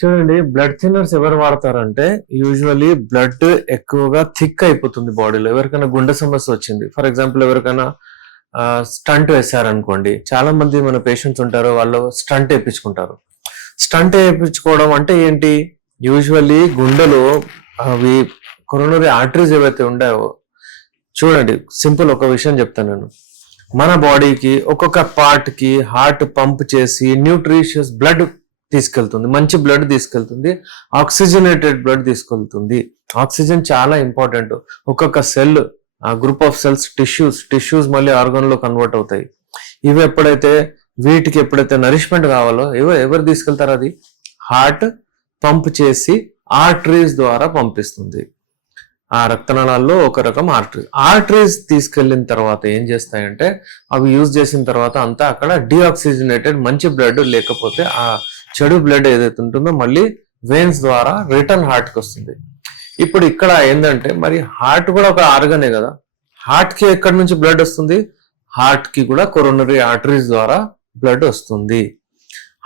చూడండి, blood thinners ఎవరు వాడతారంటే usually blood ఎక్కువగా థిక్ అయిపోతుంది బాడీలో. ఎవరికైనా గుండె సమస్య వచ్చింది, ఫర్ ఎగ్జాంపుల్ ఎవరికైనా స్టంట్ వేశారనుకోండి. చాలా మంది మన పేషెంట్స్ ఉంటారు, వాళ్ళు స్టంట్ వేయించుకుంటారు. స్టంట్ వేయించుకోవడం అంటే ఏంటి? యూజువల్లీ గుండెలో అవి కొరోనరీ ఆర్టరీస్ ఏవైతే ఉన్నాయో, చూడండి సింపుల్ ఒక విషయం చెప్తాను నేను. మన బాడీకి ఒక్కొక్క పార్ట్ కి హార్ట్ పంప్ చేసి న్యూట్రిషియస్ బ్లడ్ తీసుకెళ్తుంది, మంచి బ్లడ్ తీసుకెళ్తుంది, ఆక్సిజనేటెడ్ బ్లడ్ తీసుకెళ్తుంది. ఆక్సిజన్ చాలా ఇంపార్టెంట్. ఒక్కొక్క cell, group of cells, tissues మళ్ళీ ఆర్గన్ లో కన్వర్ట్ అవుతాయి. ఇవి వీటికి ఎప్పుడైతే నరిష్మెంట్ కావాలో ఎవరు తీసుకెళ్తారు? అది హార్ట్ పంప్ చేసి ఆర్టరీస్ ద్వారా పంపిస్తుంది. ఆ రక్తనాళాల్లో ఒక రకం ఆర్టరీస్ తీసుకెళ్లిన తర్వాత ఏం చేస్తాయంటే, అవి యూజ్ చేసిన తర్వాత అంతా అక్కడ డీఆక్సిజనేటెడ్ మంచి బ్లడ్ లేకపోతే ఆ చెడు బ్లడ్ ఏదైతే ఉంటుందో మళ్ళీ వెయిన్స్ ద్వారా రిటర్న్ హార్ట్ కి వస్తుంది. ఇప్పుడు ఇక్కడ ఏంటంటే, మరి హార్ట్ కూడా ఒక ఆర్గనే కదా. హార్ట్ కి ఎక్కడి నుంచి బ్లడ్ వస్తుంది? హార్ట్ కి కూడా కొరోనరీ ఆర్టరీస్ ద్వారా బ్లడ్ వస్తుంది.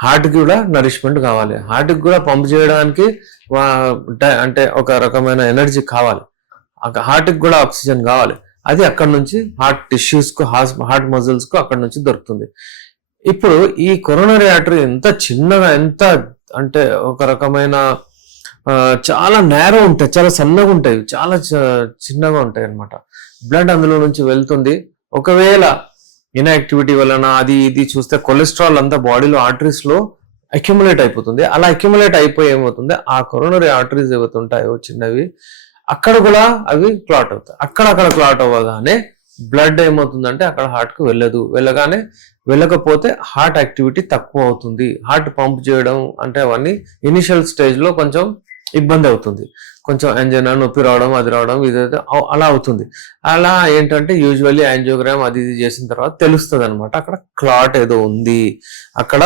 హార్ట్ కి కూడా నరిష్మెంట్ కావాలి, హార్ట్ కి కూడా పంప్ చేయడానికి అంటే ఒక రకమైన ఎనర్జీ కావాలి, హార్ట్ కి కూడా ఆక్సిజన్ కావాలి. అది అక్కడ నుంచి హార్ట్ టిష్యూస్ కు, హార్ట్ మజిల్స్ కు అక్కడ నుంచి దొరుకుతుంది. ఇప్పుడు ఈ కొరోనరీ ఆర్టరీ ఎంత చిన్నగా, ఎంత అంటే ఒక రకమైన చాలా నేరో ఉంటాయి, చాలా సన్నగా ఉంటాయి, చాలా చిన్నగా ఉంటాయి అన్నమాట. బ్లడ్ అందులో నుంచి వెళ్తుంది. ఒకవేళ ఇన్యాక్టివిటీ వలన అది ఇది చూస్తే కొలెస్ట్రాల్ అంతా బాడీలో ఆర్టరీస్ లో అక్యుములేట్ అయిపోతుంది. అలా అక్యుములేట్ అయిపోయి ఏమవుతుంది, ఆ కొరోనరీ ఆర్టరీస్ ఏవైతే ఉంటాయో చిన్నవి, అక్కడ కూడా అవి క్లాట్ అవుతాయి. అక్కడక్కడ క్లాట్ అవ్వగానే బ్లడ్ ఏమవుతుందంటే అక్కడ హార్ట్ కు వెళ్ళకపోతే హార్ట్ యాక్టివిటీ తక్కువ అవుతుంది. హార్ట్ పంప్ చేయడం అంటే అవన్నీ ఇనిషియల్ స్టేజ్ లో కొంచెం ఇబ్బంది అవుతుంది. కొంచెం యాంజినా, నొప్పి రావడం, అది రావడం, ఇదైతే అలా అవుతుంది. అలా ఏంటంటే యూజువల్లీ యాంజియోగ్రామ్ అది ఇది చేసిన తర్వాత తెలుస్తుంది అనమాట, అక్కడ క్లాట్ ఏదో ఉంది అక్కడ.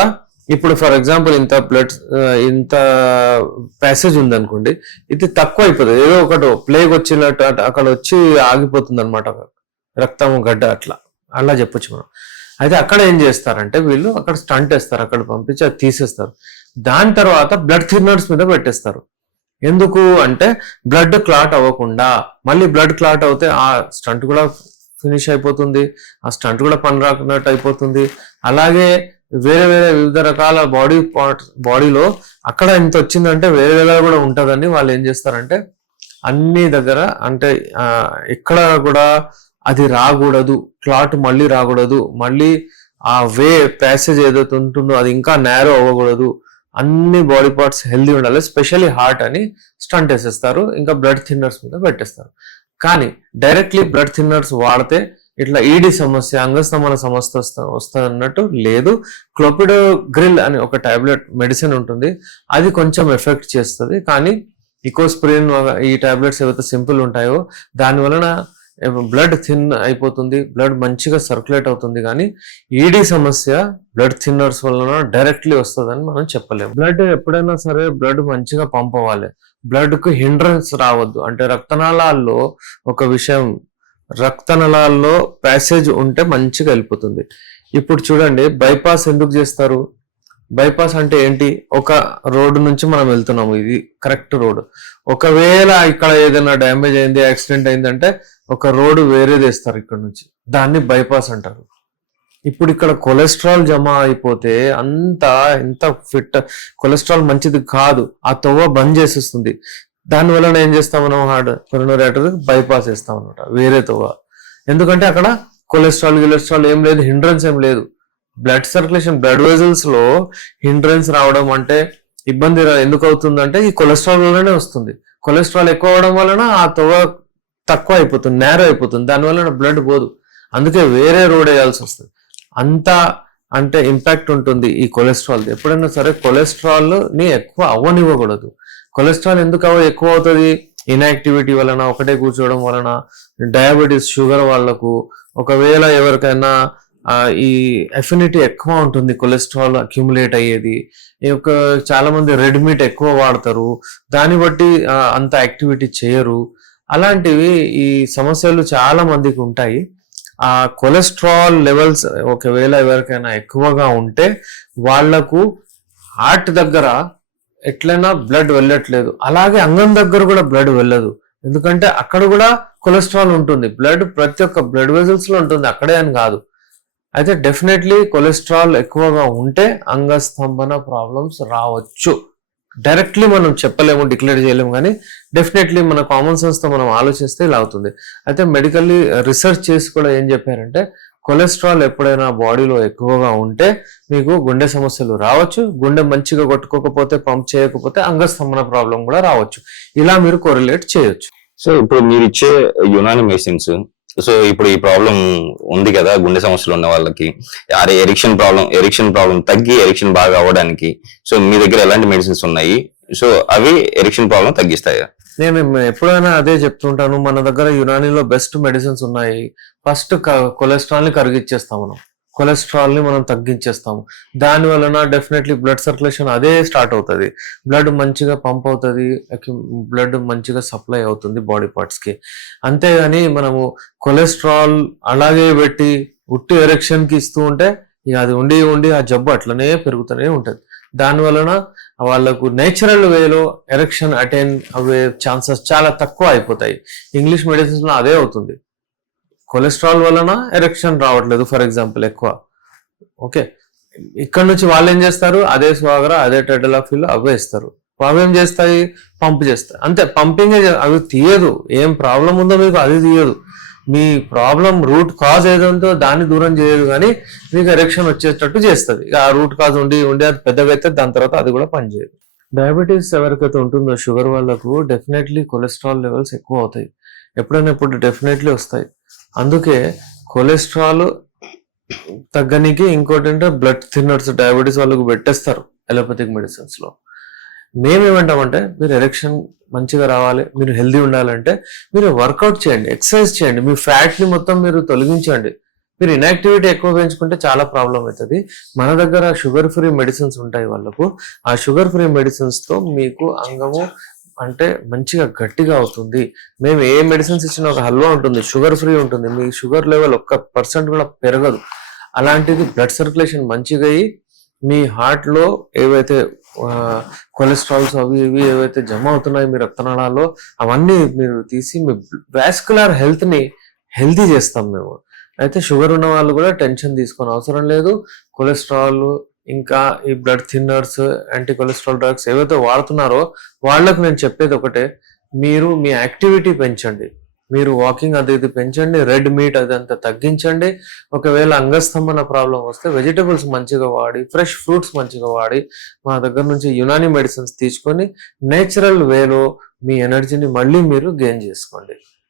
ఇప్పుడు ఫర్ ఎగ్జాంపుల్ ఇంత ప్యాసేజ్ ఉంది అనుకోండి, ఇది తక్కువ అయిపోతుంది. ఏదో ఒకటి ప్లేగ్ వచ్చినట్టు అక్కడ వచ్చి ఆగిపోతుంది అనమాట, రక్తం గడ్డ అలా చెప్పొచ్చు మనం. అయితే అక్కడ ఏం చేస్తారంటే వీళ్ళు అక్కడ స్టంట్ వేస్తారు, అక్కడ పంపించి అది తీసేస్తారు. దాని తర్వాత బ్లడ్ థిన్నర్స్ మీద పెట్టేస్తారు. ఎందుకు అంటే బ్లడ్ క్లాట్ అవ్వకుండా. మళ్ళీ బ్లడ్ క్లాట్ అవుతే ఆ స్టంట్ కూడా ఫినిష్ అయిపోతుంది, ఆ స్టంట్ కూడా పని రాకున్నట్టు అయిపోతుంది. అలాగే వేరే వివిధ రకాల బాడీలో అక్కడ ఎంత వచ్చిందంటే వేరేగా కూడా ఉంటుందని వాళ్ళు ఏం చేస్తారంటే అన్ని దగ్గర అంటే ఎక్కడ కూడా అది రాకూడదు, క్లాట్ మళ్ళీ రాకూడదు, మళ్ళీ ఆ ప్యాసేజ్ ఏదైతే ఉంటుందో అది ఇంకా నేరో అవ్వకూడదు, అన్ని బాడీ పార్ట్స్ హెల్దీ ఉండాలి, స్పెషల్లీ హార్ట్ అని స్టంట్ వేసేస్తారు. ఇంకా బ్లడ్ థిన్నర్స్ మీద పెట్టేస్తారు. కానీ డైరెక్ట్లీ బ్లడ్ థిన్నర్స్ వాడితే ఇట్లా ఈడీ సమస్య, అంగస్తమన సమస్య వస్తున్నట్టు లేదు. క్లోపిడోగ్రిల్ అని ఒక టాబ్లెట్ మెడిసిన్ ఉంటుంది, అది కొంచెం ఎఫెక్ట్ చేస్తుంది. కానీ ఇకోస్ప్రిన్ ఈ టాబ్లెట్స్ ఏవైతే సింపుల్ ఉంటాయో దాని వలన బ్లడ్ థిన్ అయిపోతుంది, బ్లడ్ మంచిగా సర్క్యులేట్ అవుతుంది. కానీ ఈడీ సమస్య బ్లడ్ థిన్నర్స్ వలన డైరెక్ట్లీ వస్తుందని మనం చెప్పలేము. బ్లడ్ ఎప్పుడైనా సరే బ్లడ్ మంచిగా పంప్ అవ్వాలి, బ్లడ్ కు హిండ్రన్స్ రావద్దు. అంటే రక్తనాళాల్లో ఒక విషయం, రక్తనాళాల్లో ప్యాసేజ్ ఉంటే మంచిగా వెళ్ళిపోతుంది. ఇప్పుడు చూడండి, బైపాస్ ఎందుకు చేస్తారు? బైపాస్ అంటే ఏంటి? ఒక రోడ్డు నుంచి మనం వెళ్తున్నాము, ఇది కరెక్ట్ రోడ్. ఒకవేళ ఇక్కడ ఏదైనా డ్యామేజ్ అయింది, యాక్సిడెంట్ అయిందంటే ఒక రోడ్డు వేరేది వేస్తారు ఇక్కడ నుంచి, దాన్ని బైపాస్ అంటారు. ఇప్పుడు ఇక్కడ కొలెస్ట్రాల్ జమ అయిపోతే ఎంత కొలెస్ట్రాల్ మంచిది కాదు, ఆ తొవ్వ బంద్ చేసేస్తుంది. దానివల్ల ఏం చేస్తాం మనం? కొరోనరీ ఆర్టరీ బైపాస్ వేస్తాం అనమాట, వేరే తొవ్వ. ఎందుకంటే అక్కడ కొలెస్ట్రాల్ ఏం లేదు, హిండ్రన్స్ ఏం లేదు. బ్లడ్ సర్క్యులేషన్, బ్లడ్ వెజల్స్ లో హిండ్రన్స్ రావడం అంటే ఇబ్బంది ఎందుకు అవుతుందంటే ఈ కొలెస్ట్రాల్ వల్లనే వస్తుంది. కొలెస్ట్రాల్ ఎక్కువ అవడం వలన ఆ తొవ్వ తక్కువ అయిపోతుంది, నేరో అయిపోతుంది, దానివల్ల బ్లడ్ పోదు. అందుకే వేరే రోడ్ వేయాల్సి వస్తుంది. అంత అంటే ఇంపాక్ట్ ఉంటుంది ఈ కొలెస్ట్రాల్. ఎప్పుడైనా సరే కొలెస్ట్రాల్ ని ఎక్కువ అవ్వనివ్వకూడదు. కొలెస్ట్రాల్ ఎందుకు ఎక్కువ అవుతుంది? ఇన్యాక్టివిటీ వలన, ఒకటే కూర్చోవడం వలన, డయాబెటీస్, షుగర్ వాళ్లకు, ఒకవేళ ఎవరికైనా ఈ ఎఫినిటీ ఎక్కువ ఉంటుంది, కొలెస్ట్రాల్ అక్యుములేట్ అయ్యేది. చాలా మంది రెడ్ మీట్ ఎక్కువ వాడతారు, దాన్ని బట్టి అంత యాక్టివిటీ చేయరు. అలాంటివి ఈ సమస్యలు చాలా మందికి ఉంటాయి. ఆ కొలెస్ట్రాల్ లెవెల్స్ ఒకవేళ ఎవరికైనా ఎక్కువగా ఉంటే వాళ్లకు హార్ట్ దగ్గర ఎట్లయినా బ్లడ్ వెళ్ళట్లేదు. అలాగే అంగం దగ్గర కూడా బ్లడ్ వెళ్ళదు, ఎందుకంటే అక్కడ కూడా కొలెస్ట్రాల్ ఉంటుంది. బ్లడ్ ప్రతి ఒక్క బ్లడ్ వెజల్స్ లో ఉంటుంది, అక్కడే అని కాదు. అయితే డెఫినెట్లీ కొలెస్ట్రాల్ ఎక్కువగా ఉంటే అంగస్తంభన ప్రాబ్లమ్స్ రావచ్చు. డైరెక్ట్లీ మనం చెప్పలేము, డిక్లేర్ చేయలేము, కానీ డెఫినెట్లీ మన కామన్ సెన్స్ తో మనం ఆలోచిస్తే ఇలా అవుతుంది. అయితే మెడికల్లీ రీసెర్చ్ చేసి కూడా ఏం చెప్పారంటే కొలెస్ట్రాల్ ఎప్పుడైనా బాడీలో ఎక్కువగా ఉంటే మీకు గుండె సమస్యలు రావచ్చు, గుండె మంచిగా కొట్టుకోకపోతే, పంప్ చేయకపోతే అంగస్తంభన ప్రాబ్లం కూడా రావచ్చు. ఇలా మీరు కోరిలేట్ చేయొచ్చు. సో ఇప్పుడు మీరు ఇచ్చే యునాని మెడిసిన్స్, సో ఇప్పుడు ఈ ప్రాబ్లం ఉంది కదా గుండె సమస్యలు ఉన్న వాళ్ళకి, ఎరిక్షన్ ప్రాబ్లం తగ్గి ఎరిక్షన్ బాగా అవ్వడానికి, సో మీ దగ్గర ఎలాంటి మెడిసిన్స్ ఉన్నాయి? సో అవి ఎరిక్షన్ ప్రాబ్లం తగ్గిస్తాయా? నేను ఎప్పుడైనా అదే చెప్తుంటాను, మన దగ్గర యునానీలో బెస్ట్ మెడిసిన్స్ ఉన్నాయి. ఫస్ట్ కొలెస్ట్రాల్ ని కరిగిచ్చేస్తాం, కొలెస్ట్రాల్ ని మనం తగ్గించేస్తాము. దాని వలన డెఫినెట్లీ బ్లడ్ సర్క్యులేషన్ అదే స్టార్ట్ అవుతుంది, బ్లడ్ మంచిగా పంప్ అవుతుంది, బ్లడ్ మంచిగా సప్లై అవుతుంది బాడీ పార్ట్స్ కి. అంతేగాని మనము కొలెస్ట్రాల్ అలాగే పెట్టి ఉట్టి ఎరెక్షన్ కి ఇస్తూ ఉంటే ఇక అది ఉండి ఉండి ఆ జబ్బు అట్లనే పెరుగుతూనే ఉంటుంది. దాని వలన వాళ్ళకు నేచురల్ వేలో ఎరెక్షన్ అటైన్ అయ్యే ఛాన్సెస్ చాలా తక్కువ అయిపోతాయి. ఇంగ్లీష్ మెడిసిన్స్ లో అదే అవుతుంది, కొలెస్ట్రాల్ వలన ఎరెక్షన్ రావట్లేదు ఫర్ ఎగ్జాంపుల్ ఎక్కువ. ఓకే, ఇక్కడ నుంచి వాళ్ళు ఏం చేస్తారు, అదే స్వాగర అదే టెడలాఫిల్ అవే ఇస్తారు. అవేం చేస్తాయి, పంప్ చేస్తాయి, అంతే. పంపింగ్ అవి తీయదు, ఏం ప్రాబ్లం ఉందో మీకు అది తీయదు. మీ ప్రాబ్లం రూట్ కాజ్ ఏదంతో దాన్ని దూరం చేయదు, కానీ మీకు ఎరెక్షన్ వచ్చేటట్టు చేస్తుంది. ఇక ఆ రూట్ కాజ్ ఉండి ఉండి అది పెద్దగా అయితే దాని తర్వాత అది కూడా పనిచేయదు. డయాబెటీస్ ఎవరికైతే ఉంటుందో షుగర్ వాళ్ళకు డెఫినెట్లీ కొలెస్ట్రాల్ లెవెల్స్ ఎక్కువ అవుతాయి, ఎప్పుడైనా ఇప్పుడు డెఫినెట్లీ వస్తాయి. అందుకే కొలెస్ట్రాల్ తగ్గనికి ఇంకోటి అంటే బ్లడ్ థిన్నర్స్ డయాబెటీస్ వాళ్ళకు పెట్టేస్తారు అలోపతిక్ మెడిసిన్స్ లో. మేమేమంటామంటే మీరు ఎరెక్షన్ మంచిగా రావాలి, మీరు హెల్దీ ఉండాలంటే మీరు వర్కౌట్ చేయండి, ఎక్సర్సైజ్ చేయండి, మీ ఫ్యాట్ ని మొత్తం మీరు తొలగించండి. మీరు ఇన్యాక్టివిటీ ఎక్కువ పెంచుకుంటే చాలా ప్రాబ్లం అవుతుంది. మన దగ్గర షుగర్ ఫ్రీ మెడిసిన్స్ ఉంటాయి వాళ్ళకు, ఆ షుగర్ ఫ్రీ మెడిసిన్స్ తో మీకు అంగము అంటే మంచిగా గట్టిగా అవుతుంది. మేము ఏ మెడిసిన్స్ ఇచ్చినా, ఒక హల్వా ఉంటుంది షుగర్ ఫ్రీ ఉంటుంది, మీ షుగర్ లెవెల్ 1% కూడా పెరగదు. అలాంటిది బ్లడ్ సర్క్యులేషన్ మంచిగా అయ్యి మీ హార్ట్ లో ఏవైతే కొలెస్ట్రాల్స్ అవి ఇవి ఏవైతే జమ అవుతున్నాయి మీ రక్తనాళాల్లో అవన్నీ మీరు తీసి మీ వాస్కులర్ హెల్త్ ని హెల్తీ చేస్తాం మేము. అయితే షుగర్ ఉన్న వాళ్ళు కూడా టెన్షన్ తీసుకొని అవసరం లేదు. కొలెస్ట్రాల్ ఇంకా ఈ blood thinners, anti cholesterol drugs ఏవైతే వాడుతున్నారో వాళ్ళకు నేను చెప్పేది ఒకటే, మీరు మీ యాక్టివిటీ పెంచండి, మీరు వాకింగ్ అది ఇది పెంచండి, రెడ్ మీట్ అదంతా తగ్గించండి. ఒకవేళ అంగస్తంభన ప్రాబ్లం వస్తే వెజిటబుల్స్ మంచిగా వాడి, ఫ్రెష్ ఫ్రూట్స్ మంచిగా వాడి, మా దగ్గర నుంచి యునాని మెడిసిన్స్ తీసుకొని నేచురల్ వేలో మీ ఎనర్జీని మళ్ళీ మీరు గెయిన్ చేసుకోండి.